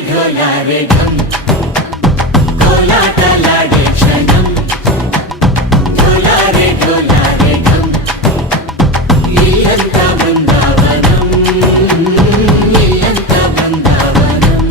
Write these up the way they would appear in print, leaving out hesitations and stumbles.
ढोलारे ढम कोलाटलाडे क्षणम ढोलारे ढम इल्लंता बृंदावनम इल्लंता बृंदावनम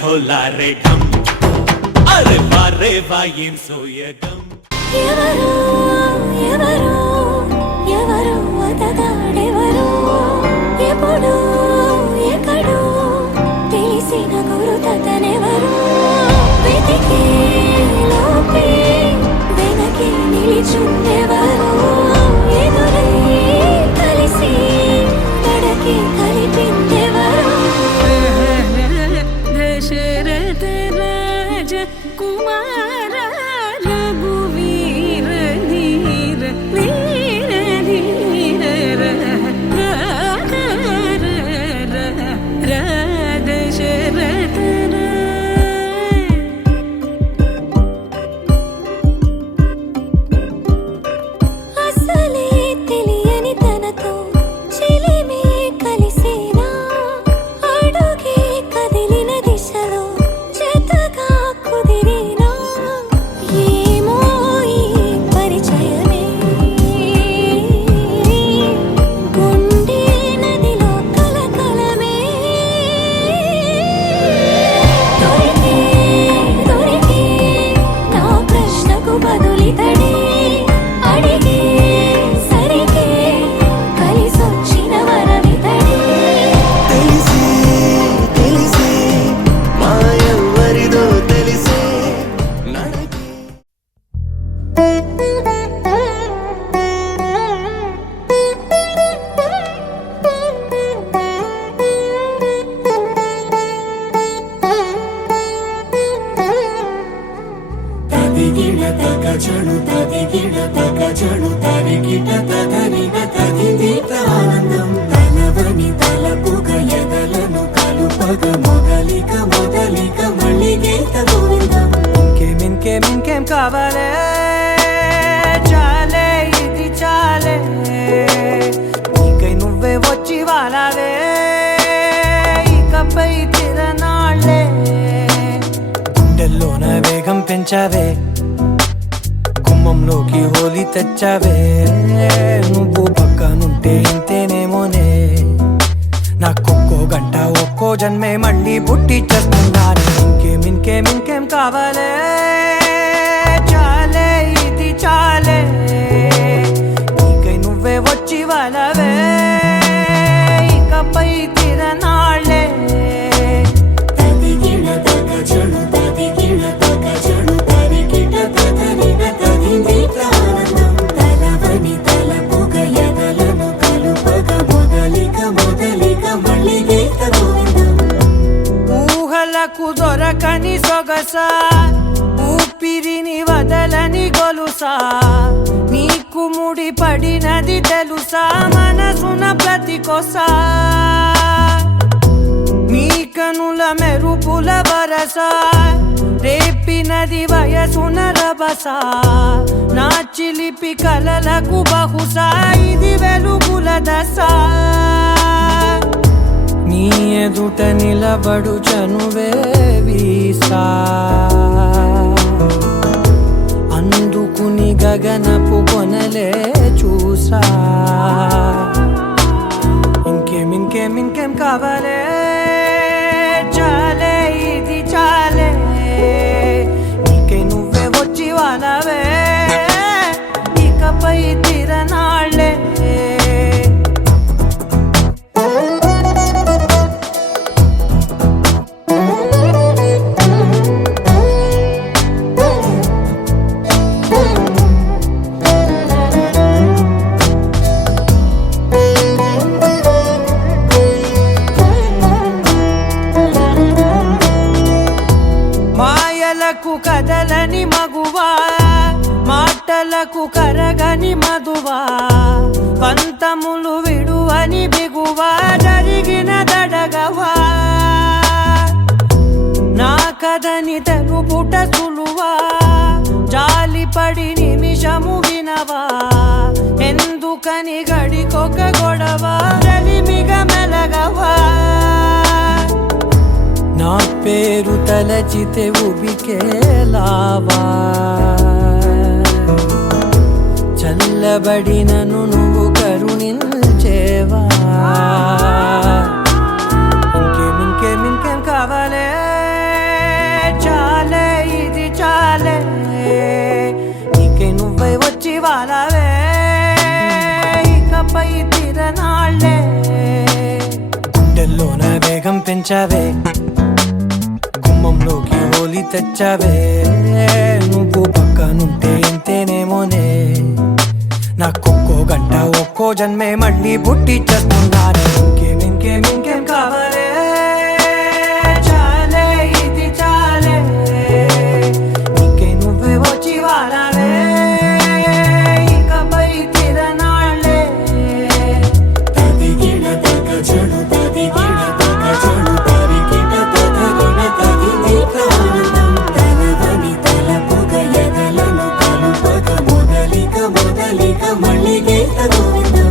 ढोलारे ढम अरे वारे वायें सोयगम ఎవరో ఎవరో ఎవరో అతగాడెవరో ఎప్పుడు ఎక్కడో తెలిసిన గురుతతనెవరో వెతికే లోపే వెనకే నిలిచుండెవరో ఎదురై కలిసి నడకే కలిపిందెవరో దశరథ రాజ కుమార రఘువీర ధీర వీర ధీర దశరథ అసలే తెలియని తనతో చెలిమే కలిసేనా అడుగే కదిలిన దిశలో జతగా కుదిరేనా ఏమో ఈ పరిచయమే గుండె నదిలో కలకలమే దొరికే దొరికే నా ప్రశ్నకు బదులితడే అడిగే సరిగే కలిసొచ్చిన వరమితడే తెలిసే తెలిసే మాయెవ్వరిదో తెలిసే నడకే తదిగిడ తగజడు తదిగిడ తగజడు తరిగిట తదరిన తదిదీత ఆనందం తలవని తలపుగ ఎదలను కలుపగ మొదలిక మొదలిక మళ్ళీ గీత గోవిందం ఇంకేం కావాలే చాలే ఇది చాలే నీకై నువ్వే వచ్చి వాలావే ఇకపై తిరనాళ్ళే గుండెల్లోన వేగం పెంచావే గుమ్మంలోకి హోలీ తెచ్చావే నువ్వు పక్కనుంటే ఇంతేనేమోనే నాకొక్కో గంట ఒక్కో జన్మే మళ్ళీ పుట్టి చేస్తున్నాను ఇంకేం కావాలే చాలే ఇది చాలే నీకై నువ్వే వచ్చి వాళ్ళవే ఇకపై తిరనాళ్ళే తదిగిడ తగజడు తదిగిడ తగజడు తరిగిట తదరిన తదిదీత ఆనందం తలవని తలపుగ ఎదలను కలుపగ మొదలిక మొదలిక మళ్ళీ గీత గోవిందం ఊహలకు దొరకని సొగసా ఊపిరిని వదలని గొలుసా నీకు ముడి పడినది తెలుసా మనసున ప్రతి కొసా నీ కనుల మెరుపుల వరస రేపినది వయసున రభస నా చిలిపి కలలకు బహుశా ఇది వెలుగుల దశ నీ నీ ఎదుట నిలబడు చనువే వీసా అందుకుని గగనపు కొనలే చూసా ఇంకేం కావాలే చాలే ఇది చాలే నీకే నువ్వే వచ్చి వానవే ఇకపై తిరనాళ్ళే మాయలకు కదలని మగువా మాటలకు కరగని మధువా పంతములు విడువని బిగువా జరిగిన దడగవా నా కథని తెలుపుట సులువా జాలిపడి నిమిషము వినవా ఎందుకని గడికొక గొడవ రలిమిగ మెలగవా నా పేరు తలచితే ఉబికేలావా చల్లబడినను నువ్వు కరుణించేవా ఇంకేం కావాలే చాలే ఇది చాలే నీకే నువ్వై వచ్చి వాలవే ఇకపై తిరనాళ్ళే గుండెల్లోన వేగం పెంచావే గుమ్మంలోకి హోలీ తెచ్చావే నువ్వు పక్కనుంటే ఇంతేనేమోనే నాకొక్కో గంట ఒక్కో జన్మే మళ్ళీ పుట్టి చేస్తున్నానే ఇంకేం కావాలే చాలే ఇది చాలే నీకే నువ్వే వచ్చి వారాలే ఇకపై తిరనాళ్ళే తదిగిన తగ చెడు తదిగిన తగ చెడు తరికిట తదరిన తదిగిట ఆనందం తలవని తలపుగ ఎదలను కలుపగ మొదలిక మళ్ళీ గోవిందం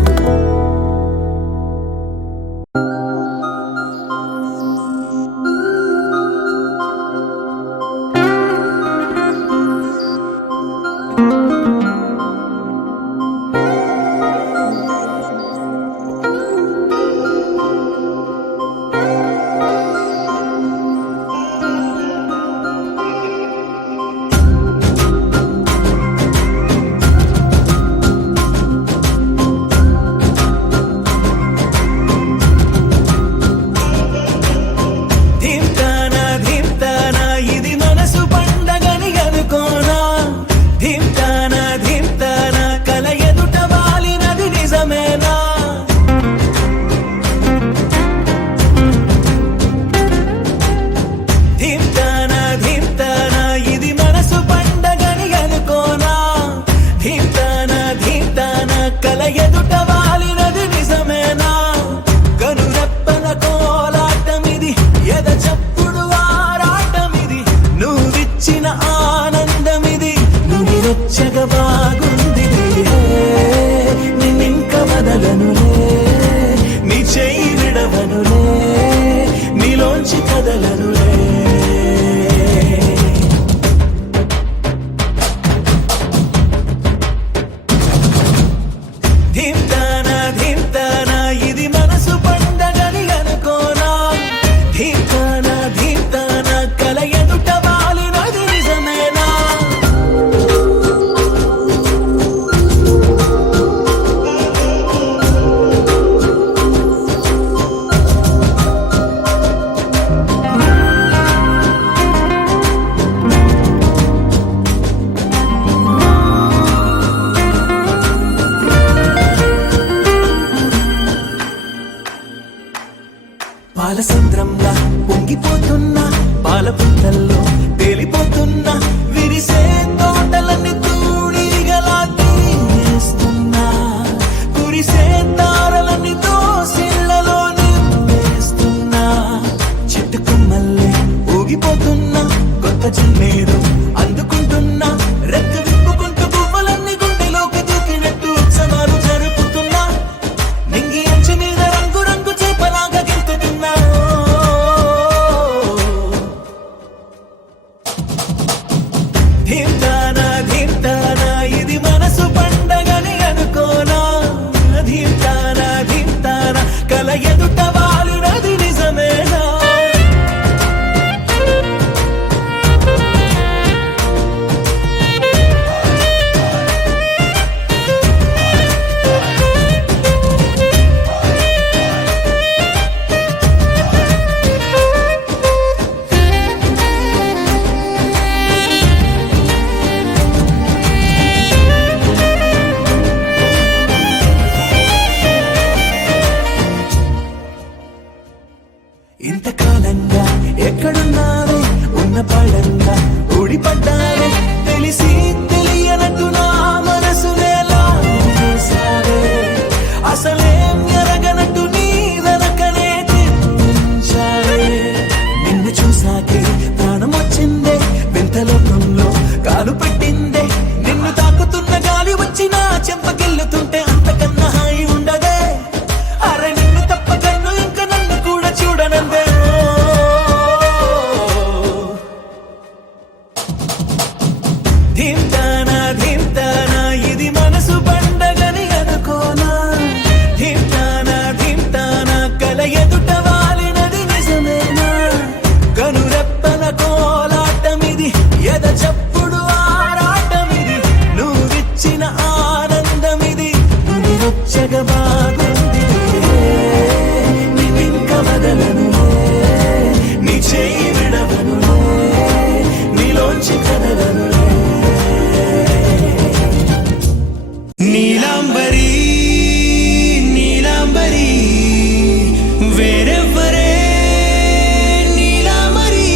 పాలసంద్రంలా పొంగిపోతున్నా పాలపుంతల్లో తేలిపోతున్నా విరిసే తోటలన్నీ తూడిగలా తీస్తున్నా కురిసే తారలన్నీ దోసిళ్లలో నింపేస్తున్నా చెట్టు కొమ్మల్లే ఊగిపోతున్నా కొత్త జన్మేదో అందుకుంటున్నా రెక్క విప్పుకుంటూ పువ్వులన్నీ గుండెలోకి దూకినట్టు ఉత్సవాలు జరుపుతున్నా నింగి అంచు మీద రంగు రంగు చేపలాగా గెంతుతున్నా ఇంతకాలంగా ఎక్కడున్నావే ఉన్న పడంగా ఊడిపడ్డావే తెలిసి తెలియనట్టు నా మనసునే లాగేశావే అసలేం ఎరగనట్టు నీ వెనకనే తిప్పించావే నిన్ను చూసాకే ప్రాణం వచ్చిందే వింత లోకంలో కాలు పెట్టిందే నిన్ను తాకుతున్న గాలి వచ్చి నా చెంపకెళ్ళుతుంటే అంతకన్నా హాయి ఉండదే అరే నిన్ను తప్ప కన్ను ఇంక నన్ను కూడా చూడనందే ధింతానా ధింతానా ఇది మనసు పండగని అనుకోనా ధింతానా ధింతానా కల ఎదుట వాలినది నిజమేనా కనురెప్పల కోలాటమిది ఎద చప్పుడు ఆరాటమిది నువ్విచ్చిన ఆనందమిది నువ్వొచ్చగా బాగుంది నిన్నింక వదలను నీ చేయి విడవను నీలోంచి కదలను నీలాంబరి నీలాంబరి వేరెవ్వరే నీలాంబరి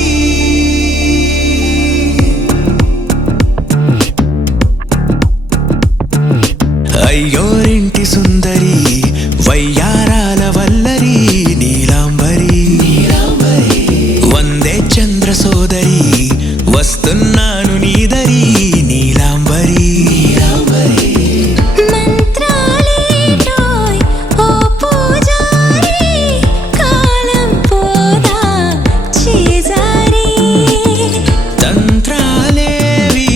అయ్యోరింటి సుందరి వయ్యారాల వల్లరి నీలాంబరి వందే చంద్ర సోదరి వస్తున్నాను నీదరి నీలాంబరి మంత్రాలేటోయ్ ఓ పూజారి కాలం పోదా చేజారి తంత్రాలేవి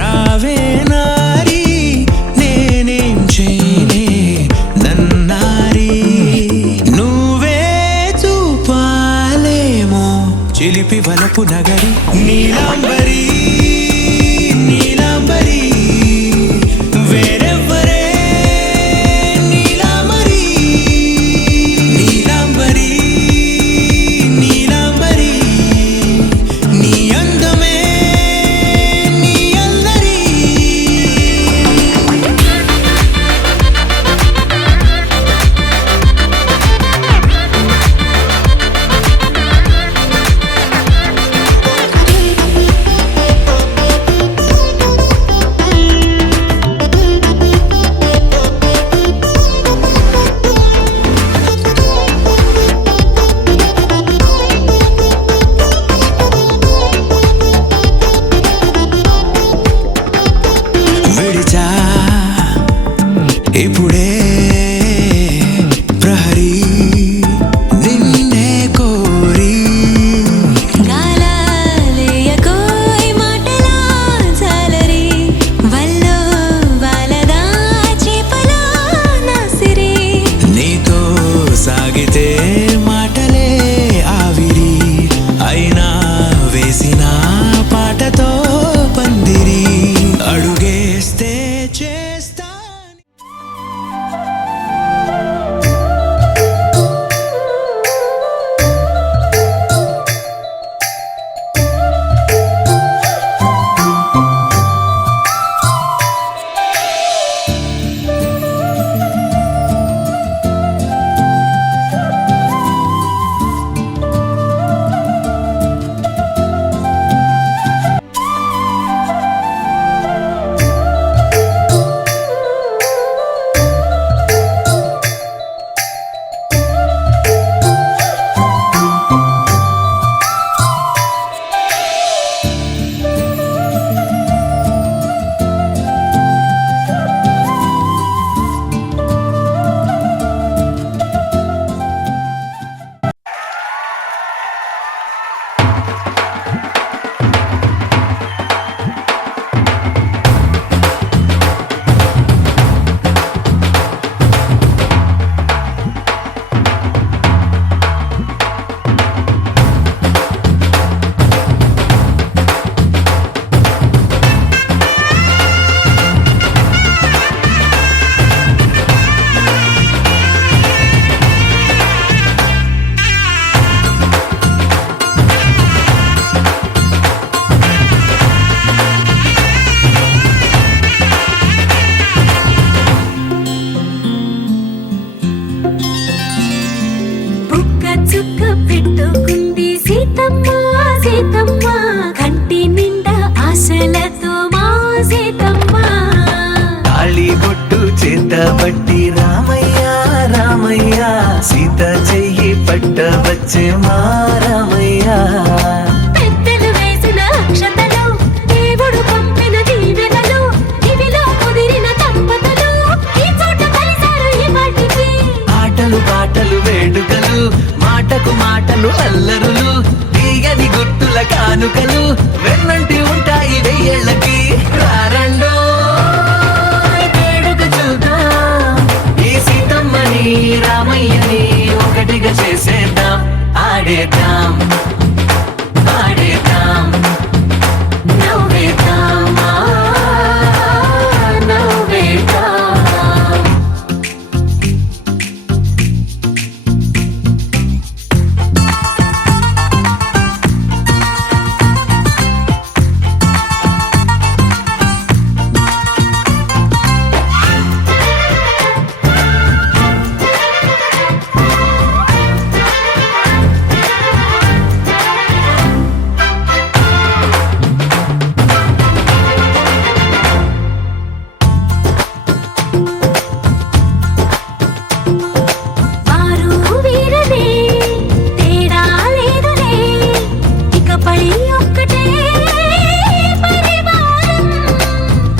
రావే నారి నేనేం చేయనే నన్నారి నువ్వే చూపాలేమో చిలిపి వలపు నగరి నీలాంబరి నీలాంబరి వేరెవ్వరే నీలాంబరి నీలాంబరి నీలాంబరి నీ అందమే నీ అల్లరి పెట్టుకుంది సీతమ్మ సీతమ్మ కంటి నిండా ఆశలతో మా సీతమ్మ తాళి బొట్టు చేత పట్టి రామయ్య రామయ్య సీత చెయ్యి పట్ట వచ్చే మా రామయ్య పెద్దలు వేసిన అక్షతలు దేవుడు పంపిన దీవెనలు ఇవిలో కుదిరిన దంపతులు ఈ చోట కలిసారు ఈ వాటికి ఆటలు పాటలు వేడుకలు మాటకు మాటలు అల్లరులు తీయని గుర్తుల కానుకలు వెన్నంటి ఉంటాయి వెయ్యేళ్ళకి రారండో వేడుక చూద్దాం ఈ సీతమ్మని రామయ్యని ఒకటిగా చేసేద్దాం ఆడేద్దాం ఆడేద్దాం నవ్వేద్దాం నవ్వేద్దాం వారు వీరనే తేడా లేదులే ఇకపై ఒక్కటే పరివారం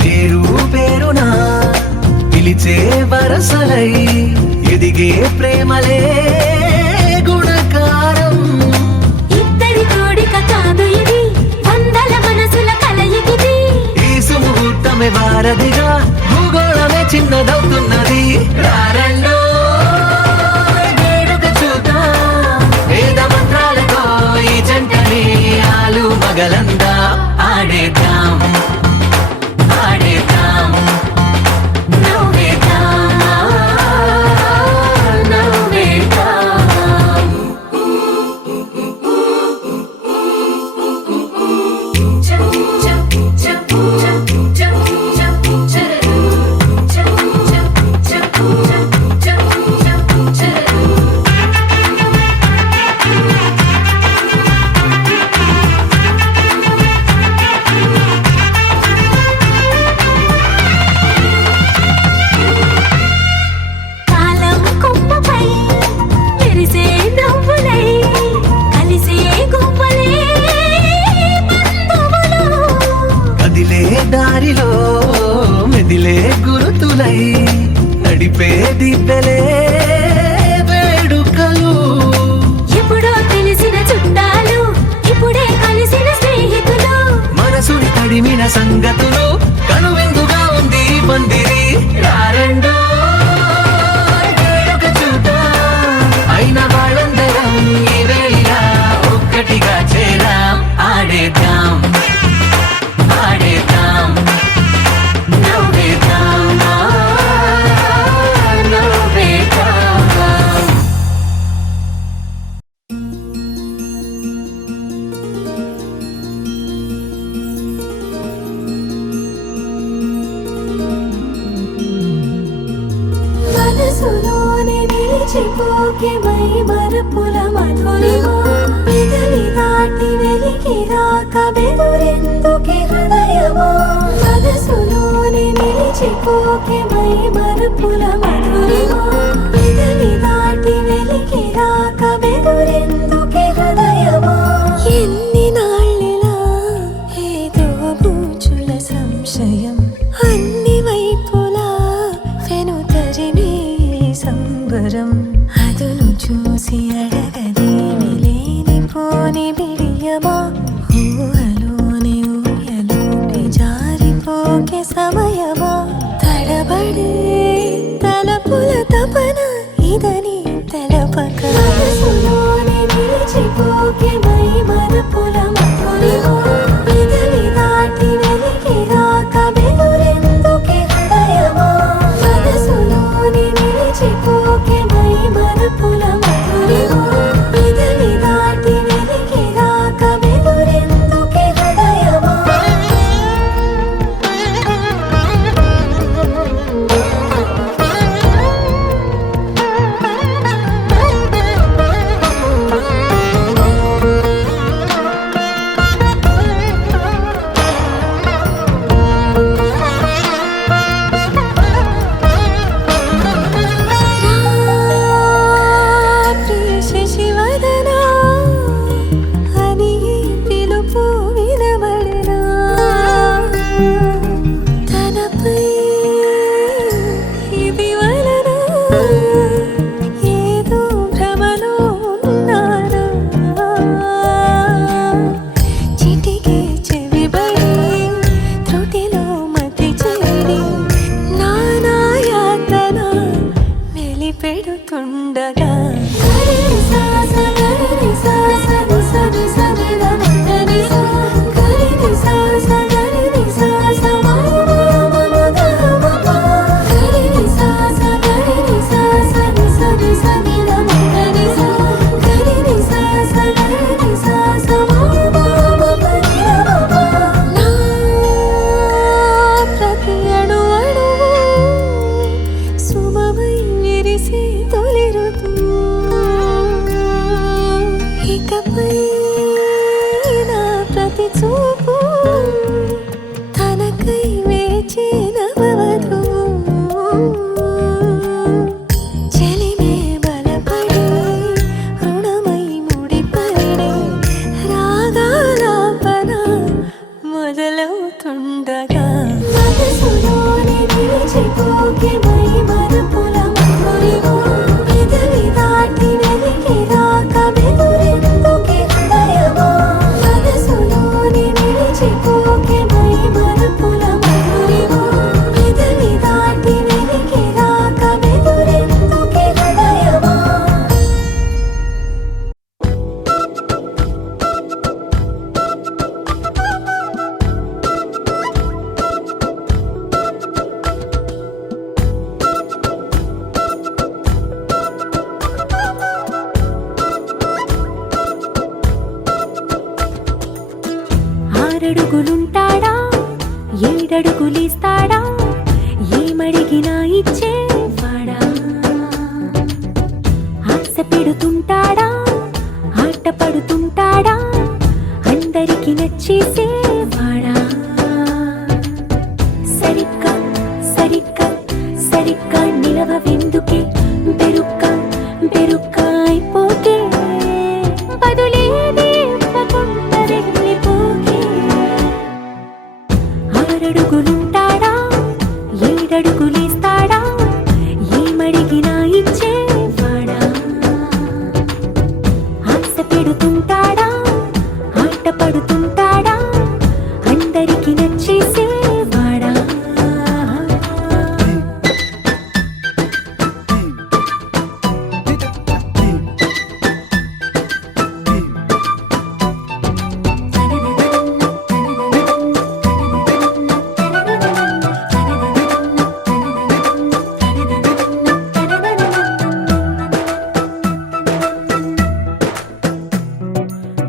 పేరు పేరునా పిలిచే వరసలై ఎదిగే ప్రేమలే గుణకారం ఇద్దరి కోడిక కాదు ఇది వందల మనసుల కలయికిది ఈ సుముహూర్తమే వారధిగా భూగోళమే చిన్నదవుతున్నది రారండో వేడుక చూద్దాం వేద మంత్రాలతో ఈ జంటని ఆలు మగలందా ఆడేద్దాం ఆడేద్దాం నవ్వేద్దాం నవ్వేద్దాం కాలం కొమ్మపై మెరిసే నవ్వులై కలిసే గువ్వలే బంధువులు కదిలే దారిలో మెదిలే గురుతులై నడిపే దిబ్బెలే వేడుకలు ఎప్పుడో తెలిసిన చుట్టాలు ఇప్పుడే కలిసిన స్నేహితులు మనసుని తడిమిన సంగతులు కనువిందుగా ఉంది ఈ పందిరి రారండో వేడుక చూద్దాం అయిన వాళ్ళందరం ఈ వేళ ఒక్కటిగా చేరాం ఆడేద్దాం ఆడేద్దాం నవ్వేద్దాం నవ్వేద్దాం మనసులోనే నిలిచిపోకే మై మరపుల మధురిమా పెదవి దాటి వెలికి రాక బెదురెందుకే హృదయమా మనసులోనే నిలిచిపోకే మై మరపుల మధురిమా పెదవి దాటి వెలికి రాక బెదురెందుకే హృదయమా ఎన్ని నాళ్ళిలా ఏదో బూచుల సంశయం అన్ని వైపులా వెనుతరిమే సంబరం అదును చూసి అడగదేమి లేనిపోని బిడియమా ఊహలోని ఊయలోకి జారిపోకే సమయమా తడబడే తలపుల తపన ఇదని తెలపక మనసులోనే నిలిచిపోకే మై మరపుల మధురిమా పెదవి దాటి వెలికి రాక బెదురెందుకే హృదయమా మనసులోనే నిలిచిపోకే మై మరపుల మధురిమా పెదవి దాటి వెలికి రాక బెదురెందుకే హృదయమా ఆరడుగులుంటాడా ఏడడుగులిస్తాడా ఏమడిగినా ఇచ్చేవాడా ఆశ పెడుతుంటాడా ఆట పడుతుంటాడా అందరికి నచ్చేసేవాడా సరిగ్గా సరిగ్గా సరిగ్గా నిలవెందుకే బెరుక్క బెరుక్క అయిపోకే బదులేది ఇవ్వకుండా వెళ్ళిపోకే ఆరడుగులుంటాడా ఏడడుగులేస్తాడా ఏమడిగినా ఇచ్చేవాడా ఆశ పెడుతుంటాడా ఆట పడుతుంటాడా అందరికి నచ్చేసేవాడా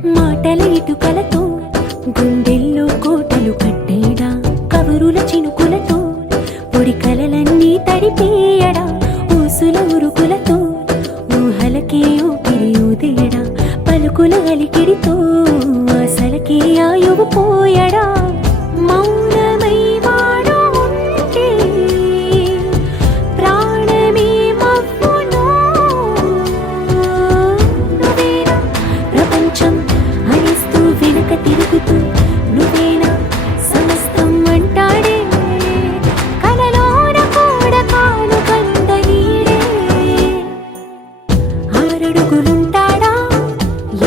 మాటల ఇటుకలతో గుండెల్లో కోటలు కట్టేడా కబురుల చినుకులతో పొడి కలలన్నీ తడిపేయడా ఊసుల ఉరుకులతో ఊహలకే ఊపిరి ఊదేయడా పలుకుల అలికిడితో ఆశలకే ఆయువు పోయడా మౌనమై వాడు ఉంటే ప్రాణమే మవ్వునో నువ్వేనా ప్రపంచం అనిస్తూ వెనుక తిరుగుతూ నువ్వేనా సమస్తం అంటాడే కలలోన కూడా కాను కంద నీడే ఆరడుగులుంటాడా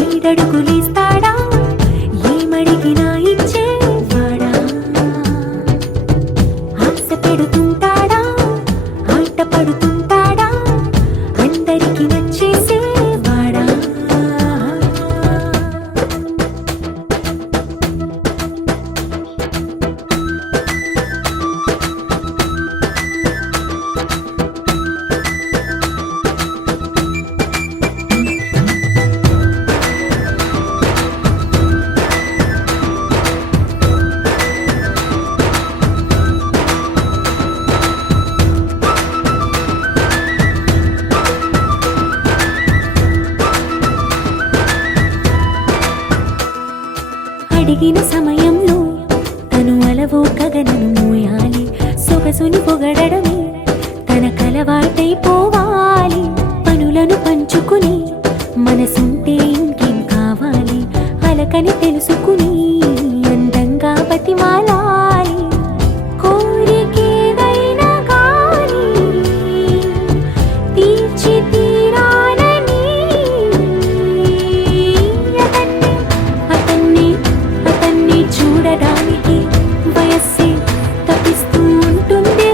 ఏడడుగులేస్తాడా ఏమడిగినా ఇచ్చేవాడా ఆశ పెడుతుంటాడా ఆట పడుతుంటాడా అందరికి నచ్చేసేవాడా అడిగిన సమయంలో తను అలవో గగనను మోయాలి సొగసుని పొగడమే తన కలవాటైపోవాలి పనులను పంచుకుని మనసుంటే ఇంకేం కావాలి అలకని తెలుసుకుని అందంగా బతిమాలాలి కోరికేదైనా గాని తీర్చి తీరాలని అతన్ని అతన్ని చూడడానికి వయస్సే తప్పిస్తూ ఉంటుంది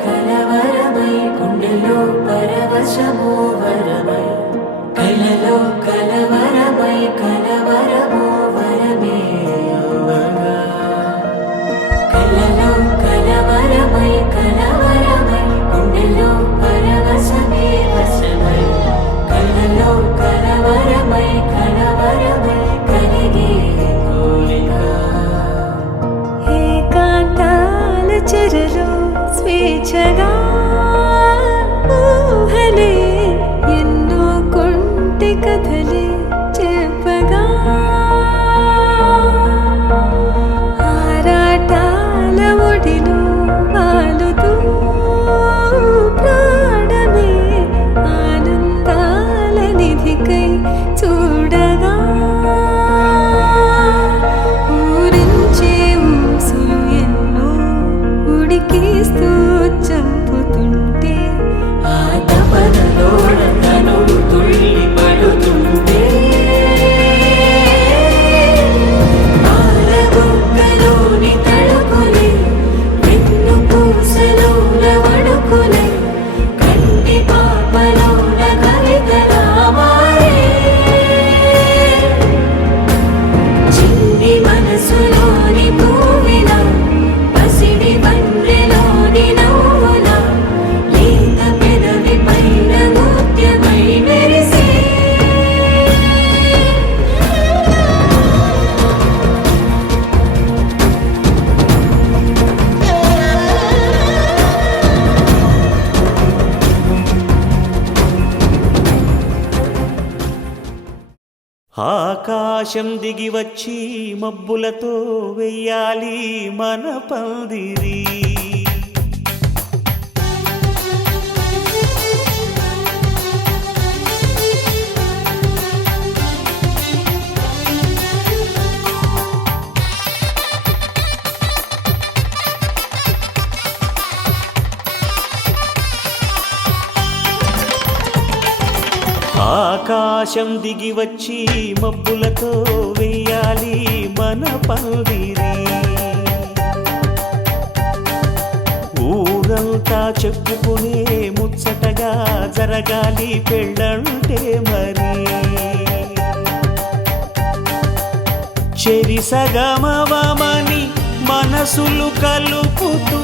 కలవరమై గుండెలో పరవశమో వరమై కలలో కలవరమై కలవరమో వరమే అవగా కలలో కలవరమై కలవరమై గుండెలో పరవశమే వశమై కలలో కలవరమై కలవరమై కలిగే కోరిక ఏకాంతాల చెరలో స్వేచ్ఛగా ఊహలే ఎన్నో కొంటి కథలే చెప్పగా ఆరాటాల ఒడిలో వాలుతూ ప్రాణమే ఆనందాల నిధికై చూడగా ఊరించే ఊసులు ఎన్నో ఉడికిస్తూ చంపుతుంటే ఆ తపనలోన కనులు తుళ్ళి పడుతుంటే పాలబుగ్గలోని తడుకులే వెన్ను పూసలోన వడుకులే కంటి పాపలోన కవితలా మారే చిన్ని మనసులోని పూవిలా పసిడి బండ్రెలోని నవ్వులా లేత పెదవి పైన ముత్యమై మెరిసే ఆకాశం దిగి వచ్చి మబ్బులతో వెయ్యాలి మన పందిరి ఆకాశం దిగి వచ్చి మబ్బులతో వెయ్యాలి మన పందిరి ఊరంతా చెప్పుకునే ముచ్చటగా జరగాలి పెళ్ళంటే మరి చెరిసగమవమని మనసులు కలుపుతూ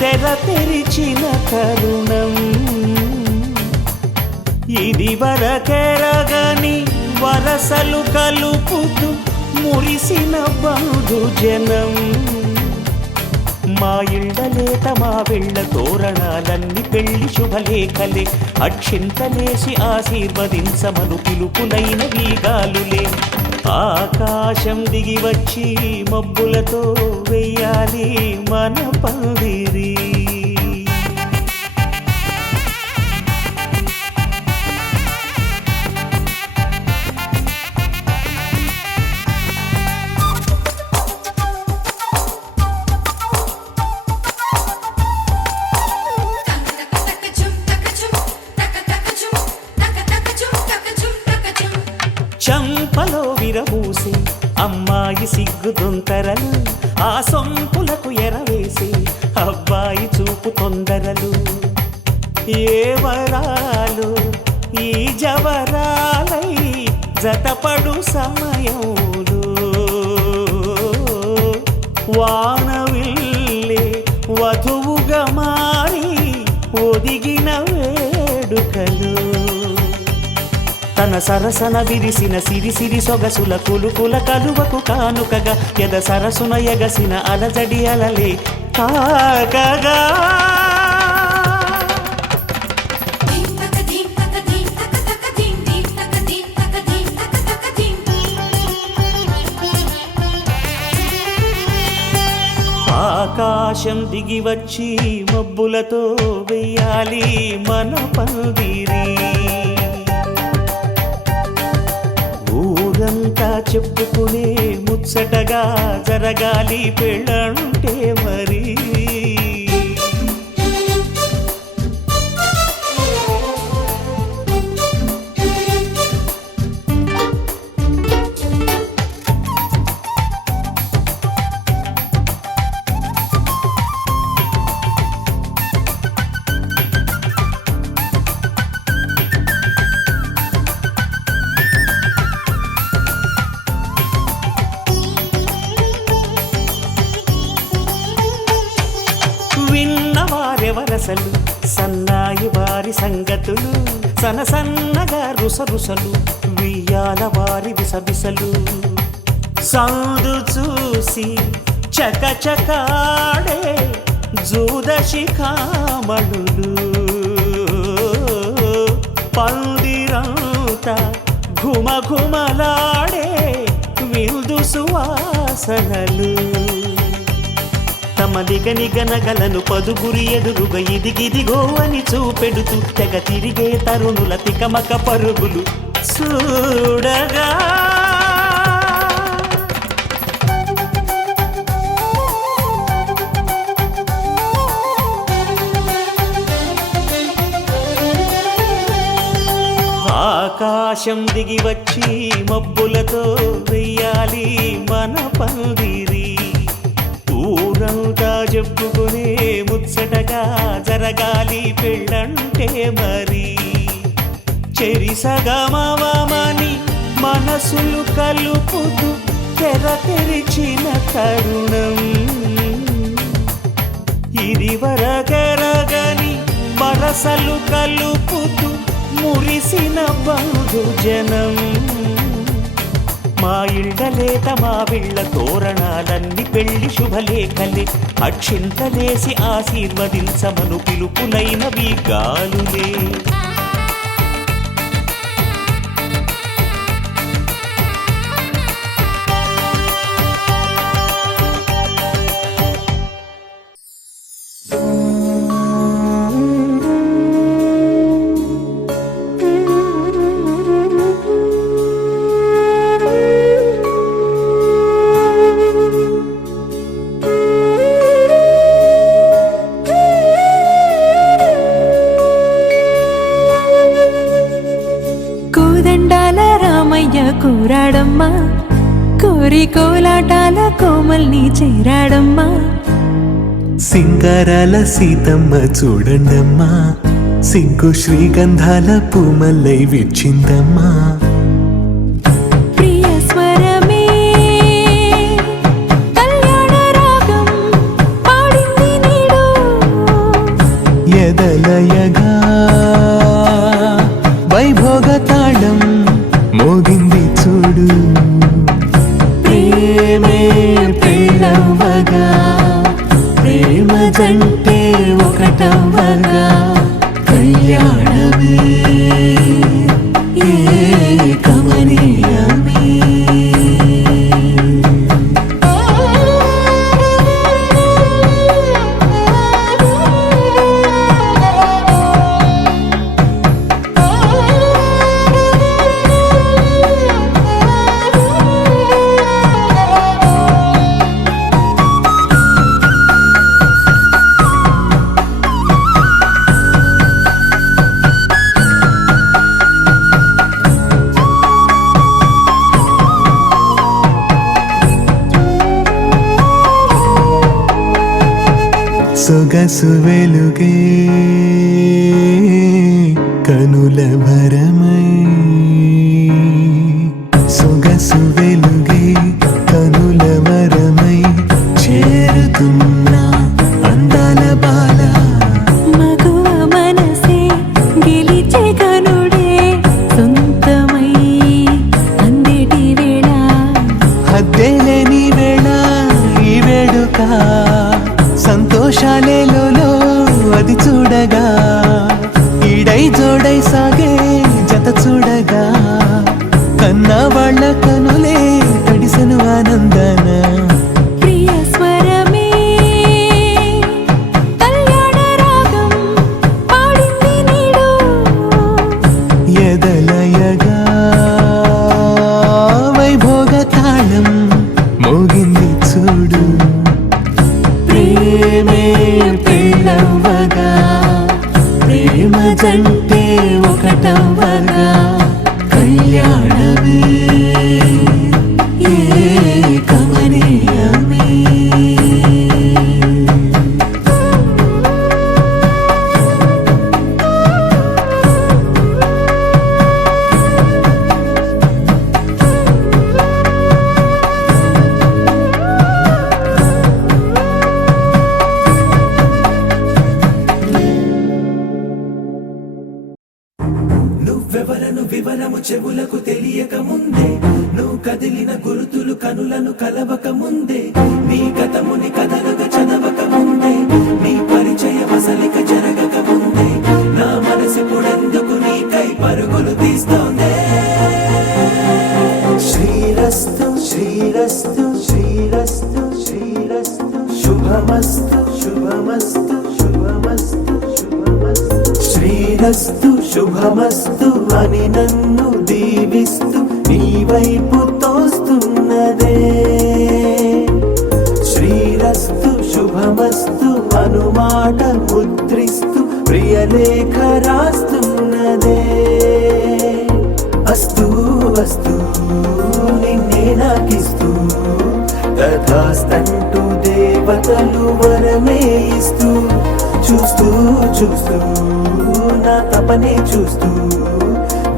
తెర తెరిచిన తరుణం ఇది వరకెరగని వరసలు కలుపుతూ మురిసిన బంధుజనం మా ఇళ్ళలేత మా వెళ్ళ తోరణాలన్నీ పెళ్లి శుభలేఖలే అక్షింతలేసి ఆశీర్వదించమను పిలుపులైన వీగాలులే ఆకాశం దిగి వచ్చి మబ్బులతో వెయ్యాలి మన పందిరి చంపలో విరబూసి అమ్మాయి సిగ్గుదొంతరలు ఆ సొంపులకు ఎరవేసి అబ్బాయి చూపు తొందరలు ఏ వరాలు ఈ జవరాలై జతపడు సమయంలో వానవిల్లే వధువుగా మారి ఒదిగిన వేడుకలు తన సరసన విరిసిన సిరిసిరి సొగసుల కులుకుల కలువకు కానుకగా ఎద సరసున ఎగసిన అలజడి అలలే తాకగా ఆకాశం దిగి వచ్చి మబ్బులతో వెయ్యాలి మన పందిరి ఊరంతా చెప్పుకునే ముచ్చటగా జరగాలి పెళ్ళంటే మరి సిసలు సన్నాయి వారి సంగతులు సనసన్నగా రుసరుసలు వియ్యాల వారి విసబిసలు సందు చూసి చకచకాడే జూదశిఖామణులు పందిరంతా ఘుమఘుమలాడే విందు సువాసనలు తమ నిగనిగనగలను పదుగురి ఎదురుగా ఇదిగిదిగో అని చూపెడుతూ తెగ తిరిగే తరుణుల తికమక పరుగులు చూడగా ఆకాశం దిగి వచ్చి మబ్బులతో వెయ్యాలి మన పందిరి ఊరంతా చెప్పుకునే ముచ్చటగా జరగాలి పెళ్ళంటే మరి చెరిసగమవమని మనసులు కలుపుతూ తెర తెరిచిన తరుణం ఇది వరగరగని వరసలు కలుపుతూ మురిసిన బంధుజనం మా ఇళ్ళలేత మా విళ్ళ తోరణాలన్నీ పెళ్లి శుభలేఖలే అక్షింతలేసి ఆశీర్వదించమను పిలుపులైనవి గాలులే కూరాడమ్మా కోరి కోలాటాల కోమల్ని చేరాడమ్మా సింగారాల సీతమ్మ చూడండమ్మా సింగు శ్రీగంధాల పూమల్లై విచ్చిందమ్మా ప్రియ స్వరమే కళ్యాణ రాగం పాడింది నీడు ఎదలయగా వైభోగ తాళం మోగింది చూడు ప్రేమే పెళ్ళవ్వగా ప్రేమ జంటే ఒకటవ్వగా కళ్యాణమే ఏ కమనీయమే సొగసు వెలుగే కనుల భరమై సొగసు వెలుగే కనుల వరమై చేరుతున్నా అందాల బాల మగువ మనసే గెలిచే కనుడే సొంతమై అందేటి వేళ హద్దేలేని వేళ ఈ వేడుక సంతోషాలేలో అది చూడగా ఈడై జోడై సాగే జత చూడగా కన్నా వాళ్ళ కనులే తడిసెను ఆనందన ప్రియ స్వరమే కళ్యాణ రాగం పాడింది నీడు ఎదలయగా వైభోగ తాళం మోగింది చూడు ప్రేమే పెళ్ళవ్వగా ప్రేమ జంటే ఒకటవ్వగా కళ్యాణమే ఏ కమనీయమే కదిలిన గురుతులు కనులను కలవక ముందే నీ గతముని కథలుగా చదవక ముందే నీ పరిచయ వసలిక జరగక ముందే నా మనసిప్పుడెందుకు నీకై పరుగులు తీస్తోందే శ్రీరస్తు శ్రీరస్తు శ్రీరస్తు శ్రీరస్తు శుభమస్తు శుభమస్తు శుభమస్తు శుభమస్తు శ్రీరస్తు శుభమస్తు అని నన్ను దీవిస్తూ నీ వైపు తోస్తున్నదే శ్రీరస్తు శుభమస్తు అనుమాట ముద్రిస్తూ ప్రియలేఖ రాస్తున్నదే అస్తు అస్తు నిన్నే నాకిస్తూ తథాస్తంటూ దేవతలు వరమే ఇస్తూ చూస్తూ చూస్తూ నా తపనే చూస్తూ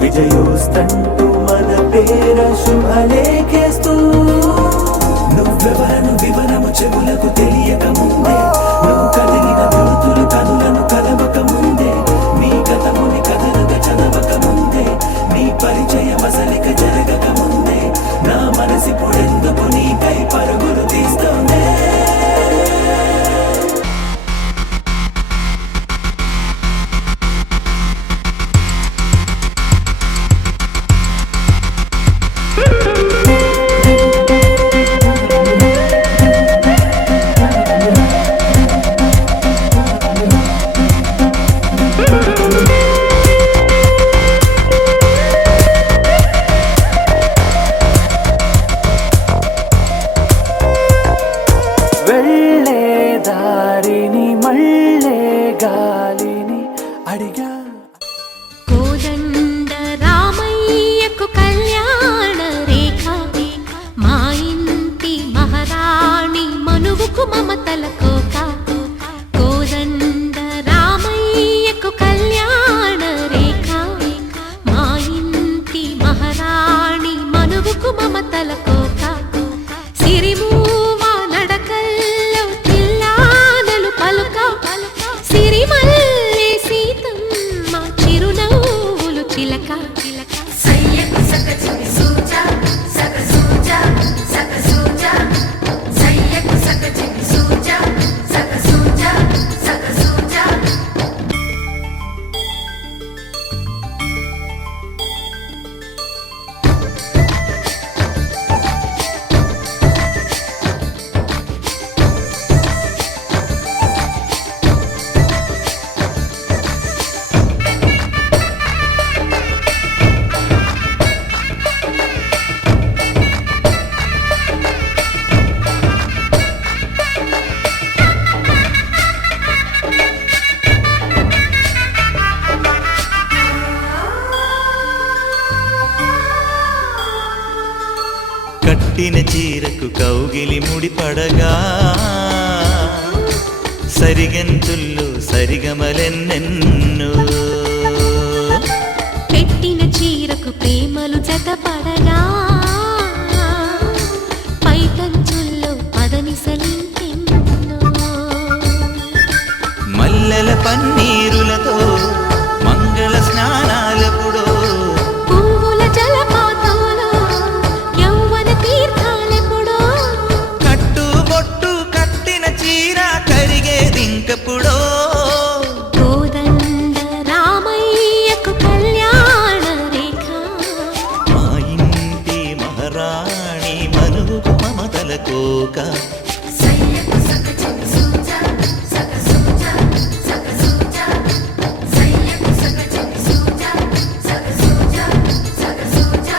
విజయోస్తంటూ మన పేర శుభలేఖేస్తూ నువ్వెవరను వివరము చెవులకు తెలియక ముందే నువ్వు కదిలిన గుర్తులు కనులను కలవక ముందే నీ గతముని కథలుగా చదవక ముందే నీ పరిచయ వసలిక జరగక ముందే నా మనసిప్పుడెందుకు నీకై పరుగులు తీస్తోందే వెళ్ళే దారిని మళ్ళే గాలిని అడిగా కోదండ రామయ్యకు కళ్యాణ రేఖ మా ఇంటి మహారాణి మనువుకు మమతల కోక కోదండ రామయ్యకు కళ్యాణ రేఖ మా ఇంటి మహారాణి మనువుకు మమతల కోక సిరిమూవా నడకల్లో తిల్లానలు పలుక సిరిమల్లె సీతమ్మ చిరునవ్వులు చిలక సయ్యకు సకచిమి సూజా సక సూజా సక సూజా సయ్యకు సకచిమి సూజా సక సూజా సక సూజా కట్టిన చీరకు కౌగిలి ముడిపడగా సరిగంతుల్లో సరిగమలెన్నెన్నో పెట్టిన చీరకు ప్రేమలు జతపడగా పైకంచుల్లో పదనిసలింకెన్నో మల్లెల పన్నీరులతో మంగళ స్నానాలెప్పుడో పువ్వుల జలపాతంలో యౌవన తీర్థాలెప్పుడో కట్టుబొట్టు కట్టిన చీర కరిగేదింకప్పుడో కోదండ రామయ్యకు కళ్యాణ రేఖ మా ఇంటి మహారాణి మనువుకు మమతల కోక సయ్యకు సకచిమి సూజా సక సూజా సక సూజా సయ్యకు సకచిమి సూజా సక సూజా సక సూజా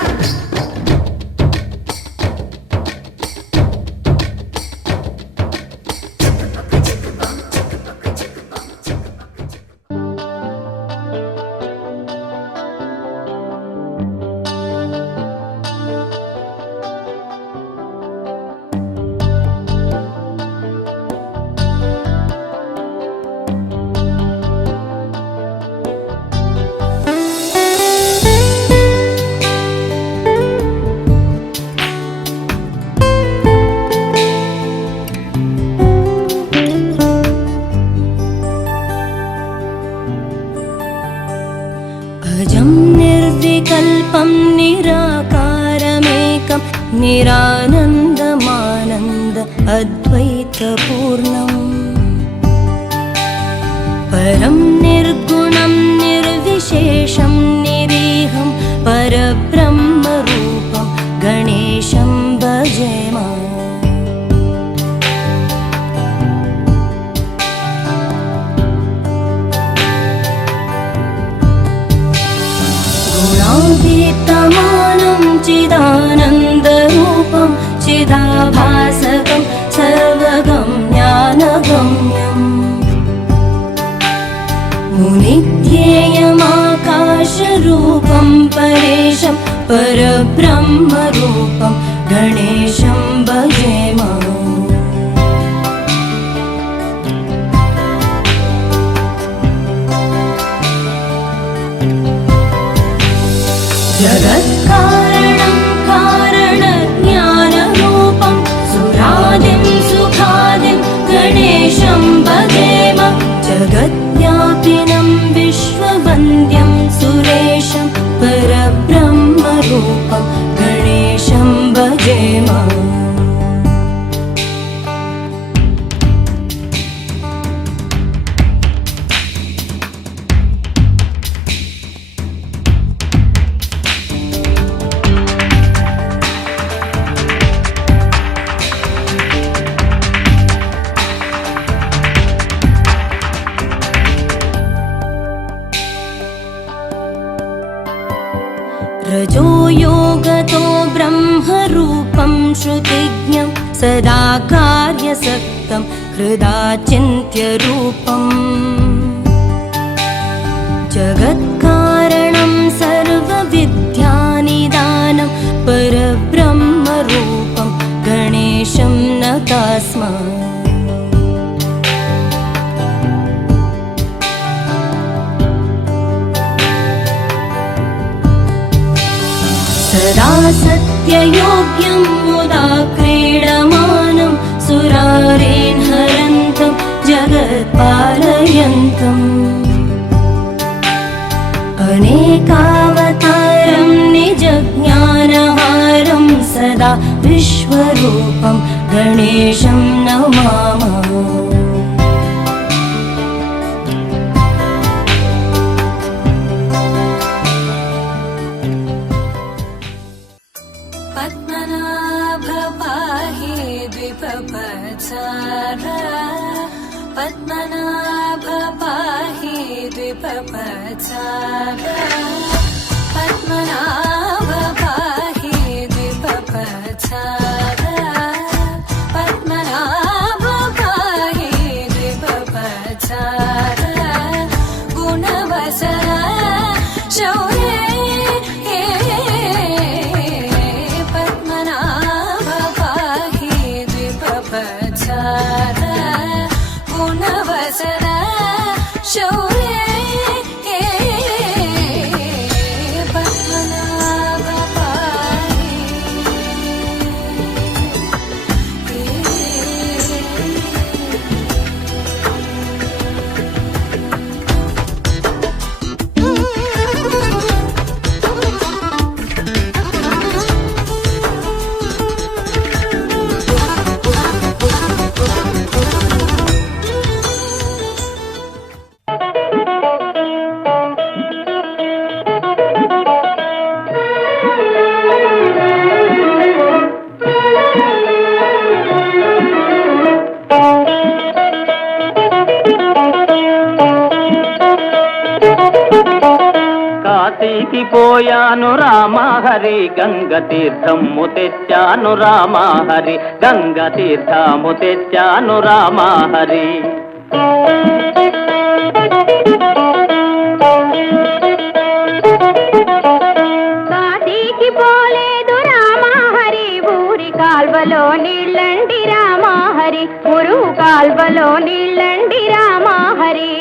निरानन्दमानन्द अद्वैतपूर्णम् परं निर्गुणं निर्विशेषं निरीहं परब्रह्मरूपं गणेशं भजेम गुणातीतमानं चिदानन्दरूपं चिदाभासकं सर्वगम्यानगम्यम् मुनिध्येयमाकाशरूपं परेशं परब्रह्मरूपं गणेशं भजेम जगत्कारणं कारणज्ञानरूपं सुरादिं सुखादिं गणेशं भजेम जगद्व्यापिनं विश्ववन्द्यं सुरेशं परब्रह्मरूपं गणेशं भजेम रजो योगतो ब्रह्मरूपं श्रुतिज्ञं सदा कार्यसक्तं हृदाचिन्त्यरूपम् जगत्कारणं सर्वविद्यानिदानं परब्रह्मरूपं गणेशं नतास्म सदा सत्ययोग्यं मुदा क्रीडमानं सुरारेन् हरन्तं जगत्पालयन्तम् अनेकावतारं निजज्ञानहारं सदा विश्वरूपं गणेशं नमामः पद्मनाभ पाहि द्विपपचार पद्मनाभ पाहि द्विपपचार पद्मनाभ पाहि द्विपपचार पद्मनाभ पाहि द्विपपचार गुणवसर शौर्य गुणवसर शौर्य पद्मनाभ पाहि కాశీకి పోయాను రామా హరి గంగ తీర్థము తెచ్చాను రామా హరి గంగ తీర్థము తెచ్చాను రామా హరి కాశీకి పోలేదు రామా హరి ఊరి కాల్వలో నీళ్ళండి రామా హరి ఊరు కాల్వలో నీళ్ళండి రామా హరి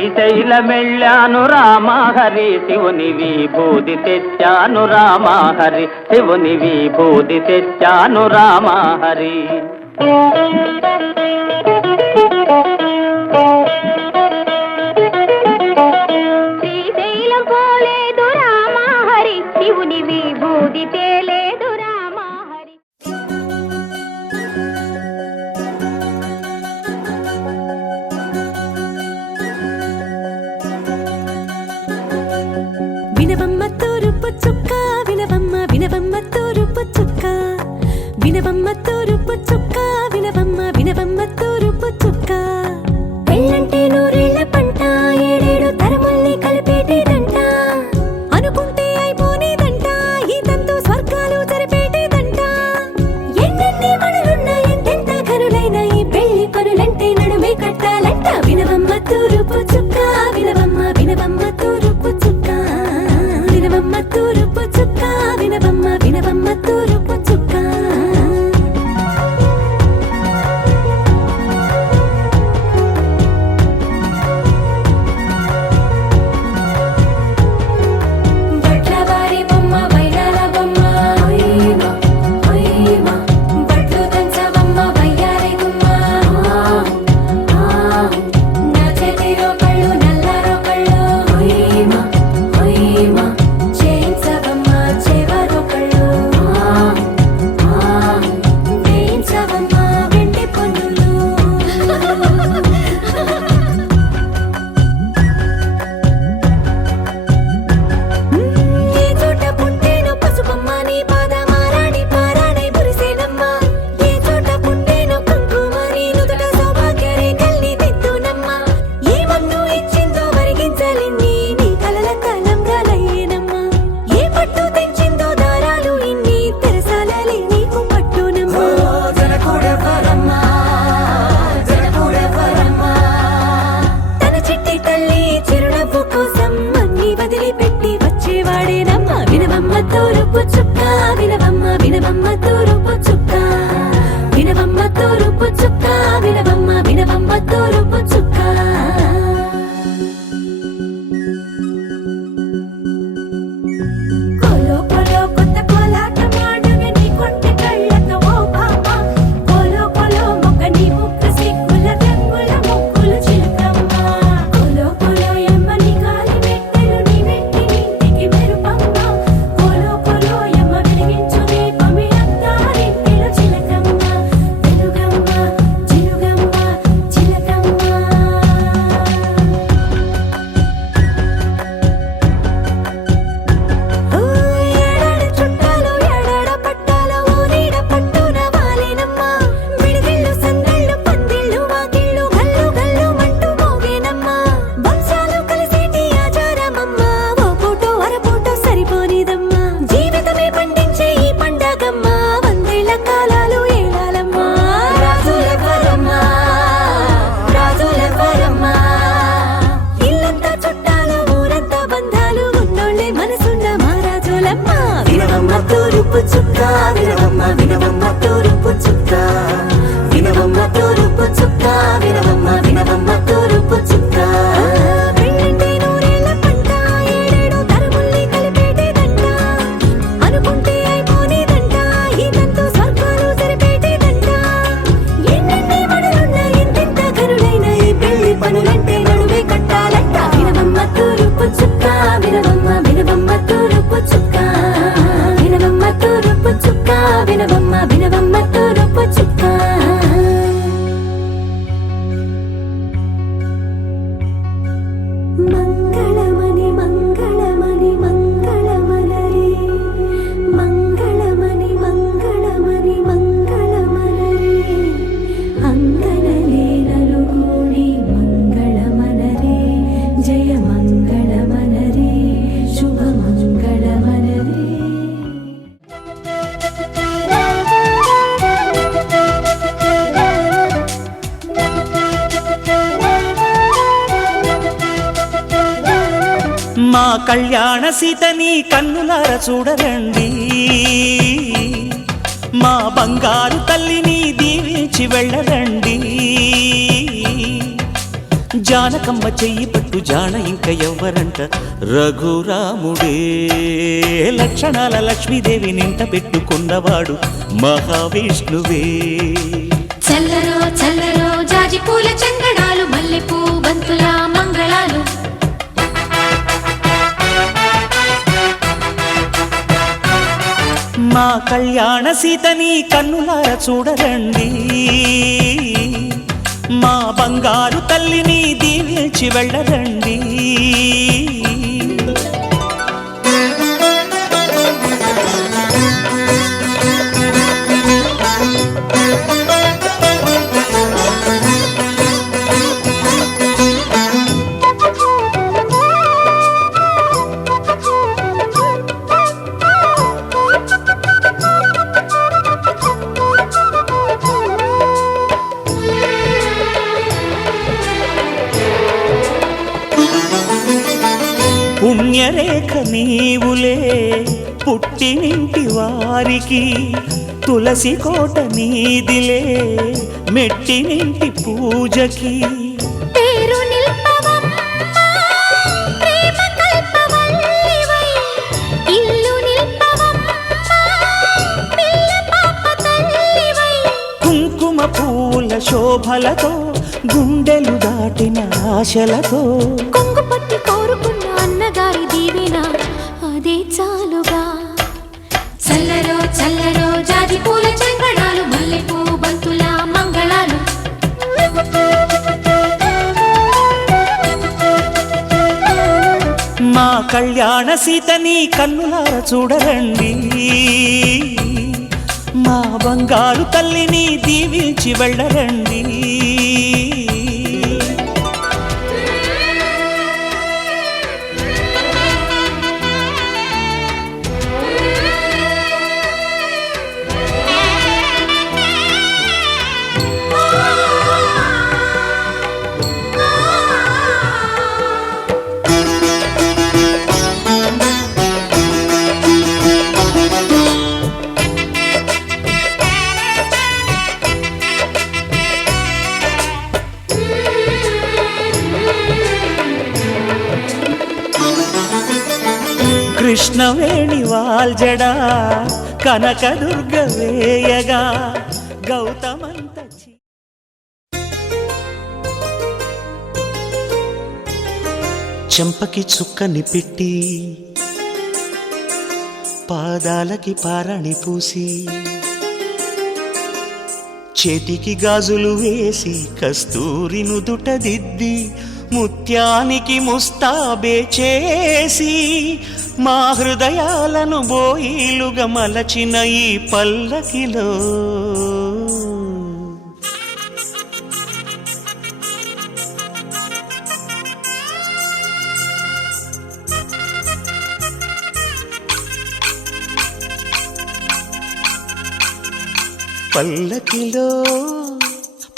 శ్రీశైలమెళ్ళాను రామా హరి శివుని విభూతి తెచ్చాను రామా హరి శివుని విభూతి తెచ్చాను రామా హరి తూరుపు చుక్క వినవమ్మ వినవమ్మ తూరుపు చుక్క వినవమ్మ తూరుపు చుక్క వినవమ్మ వినవమ్మ తూరుపు చుక్క పెళ్ళంటే నూరేళ్ల పంట ఏడేడు తరముల్ని కలిపేటేదంట అనుకుంటే అయిపోనేదంట ఈ తంతు స్వర్గాలు జరిపేటేదంట ఎన్నెన్ని మనులున్న ఎంతెంత కరులైన ఈ పెళ్లి పనులంటే నడుమే కట్టాలంట వినవమ్మ తూరుపు చుక్క వినవమ్మ వినవమ్మ తూరుపు చుక్క వినవమ్మ తూరుపు చుక్క వినవమ్మ వినవమ్మ తూరుపు చుక్క తూరుపు చుక్క వినవమ్మ వినవమ్మ తూరుపు చుక్క వినవమ్మ తూరుపు చుక్క వినవమ్మ వినవమ్మ తూరుపు చుక్క కోలో కోలో కొత్త కోలాట మాడుగ నీ కొంటె కళ్ళతో ఓ బామ్మ కోలో కోలో మొక్క నీ ముక్క సిక్కుల రంగుల ముక్కులు చిలకమ్మ కోలో కోలో ఎమ్మ నీ కాలి మెట్టెలు నీ వెంటి ఇంటికి మెరుపమ్మ కోలో కోలో ఎమ్మ వెలిగించు దీపమి అత్తారింటిలో చిలకమ్మ వెలుగమ్మ చిలుగమ్మ చిలకమ్మ ఏడాడ చుట్టాలు ఏడాడ పట్టాలు ఓ నీడ పట్టున వాలేనమ్మ విడిదిళ్ళు సందళ్ళు పందిళ్ళు వాకిళ్ళు గల్లు గల్లు మంటూ మోగేనమ్మ వంశాలు కలిసేటి ఆచారమమ్మ ఓ పూటో అరపూటో సరిపోనిదమ్మ జీవితమే పండించే ఈ పండగమ్మ వందేళ్ల కాలాలు ఏలాలమ్మ రాజులెవరమ్మ రాజులెవరమ్మ ఇల్లంతా చుట్టాలు ఊరంతా బంధాలు ఉన్నోళ్ళే మనసున్న మహారాజులమ్మ వినవమ్మ తూరుపు చుక్క వినవమ్మ వినవమ్మ తూరుపు చుక్క వినవమ్మ తూరుపు చుక్క వినవమ్మ వినవమ్మ తూరుపు చుక్క పెళ్ళంటే నూరేళ్ల పంట ఏడేడు తరముల్ని కలిపేటేదంట అనుకుంటే అయిపోనేదంట ఈ తంతు స్వర్గాలు జరిపేటేదంట ఎన్నెన్ని మడులున్న ఎంతెంత కరులైన ఈ పెళ్లి పనులంటే నడుమే కట్టాలంట వినవమ్మ తూరుపు చుక్క వినవమ్మ వినవమ్మ తూరుపు చుక్క వినవమ్మ తూరుపు చుక్క వినవమ్మ వినవమ్మ తూరుపు చుక్క మంగళమణి మంగళమణి మంగళమలరే మంగళమణి మంగళమణి మంగళమలరే అంగనలే నలుగూడి మంగళమనరే జయ మంగళమనరే శుభ మంగళమనరే మా కళ్యాణ సీతని కన్నులార చూడరండి మా బంగారు తల్లిని దీవించి వెళ్ళరండి జానకమ్మ చెయ్యి పట్టు జాన ఇంక ఎవ్వరంట రఘురాముడే లక్షణాల లక్ష్మీదేవి నింట పెట్టుకున్నవాడు మహావిష్ణువే చల్లరో చల్లరో జాజి పూల చందనాలు మల్లెపూ బంతుల మంగళాలు మా కళ్యాణ సీతని కన్నులార చూడరండి మా బంగారు తల్లిని దీవించి వెళ్ళరండి పుణ్యరేఖ నీవులే పుట్టినింటి వారికి, తులసి కోట నీదిలే మెట్టినింటి పూజకి. పేరు నిల్పవమ్మా ప్రేమ కల్పవల్లివై, ఇల్లు నిల్పవమ్మా పిల్ల పాప తల్లివై. కుంకుమ పూల శోభలతో గుండెలు దాటిన ఆశలతో, కొంగు పట్టి కోరుకున్న అన్నగారి దీవెన అదే చాలుగా. చల్లరో చల్లరో జాజి పూల చంగడాలు, మల్లెపూ బంతుల మంగళాలు. మా కళ్యాణ సీతని కన్నులార చూడరండి, మా బంగారు తల్లిని దీవించి వెళ్ళరండి. కృష్ణవేణి వాల్జడా కనకదుర్గ వేయగా, గౌతమంత చెంపకి చుక్కని పెట్టి, పాదాలకి పారాణి పూసి, చేతికి గాజులు వేసి, కస్తూరి నుదుట దిద్ది, ముత్యానికి ముస్తాబే చేసి, మా హృదయాలను బోయిలుగా మలచిన ఈ పల్లకిలో పల్లకిలో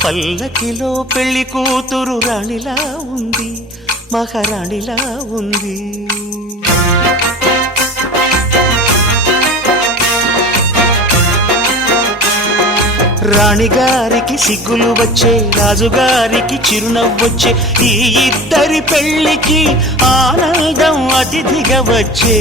పల్లకిలో పెళ్లి కూతురు రాణిలా ఉంది, మహారాణిలా ఉంది. రాణిగారికి సిగ్గులు వచ్చే, రాజుగారికి చిరునవ్వొచ్చే, ఈ ఇద్దరి పెళ్లికి ఆనందం అతిథిగా వచ్చే.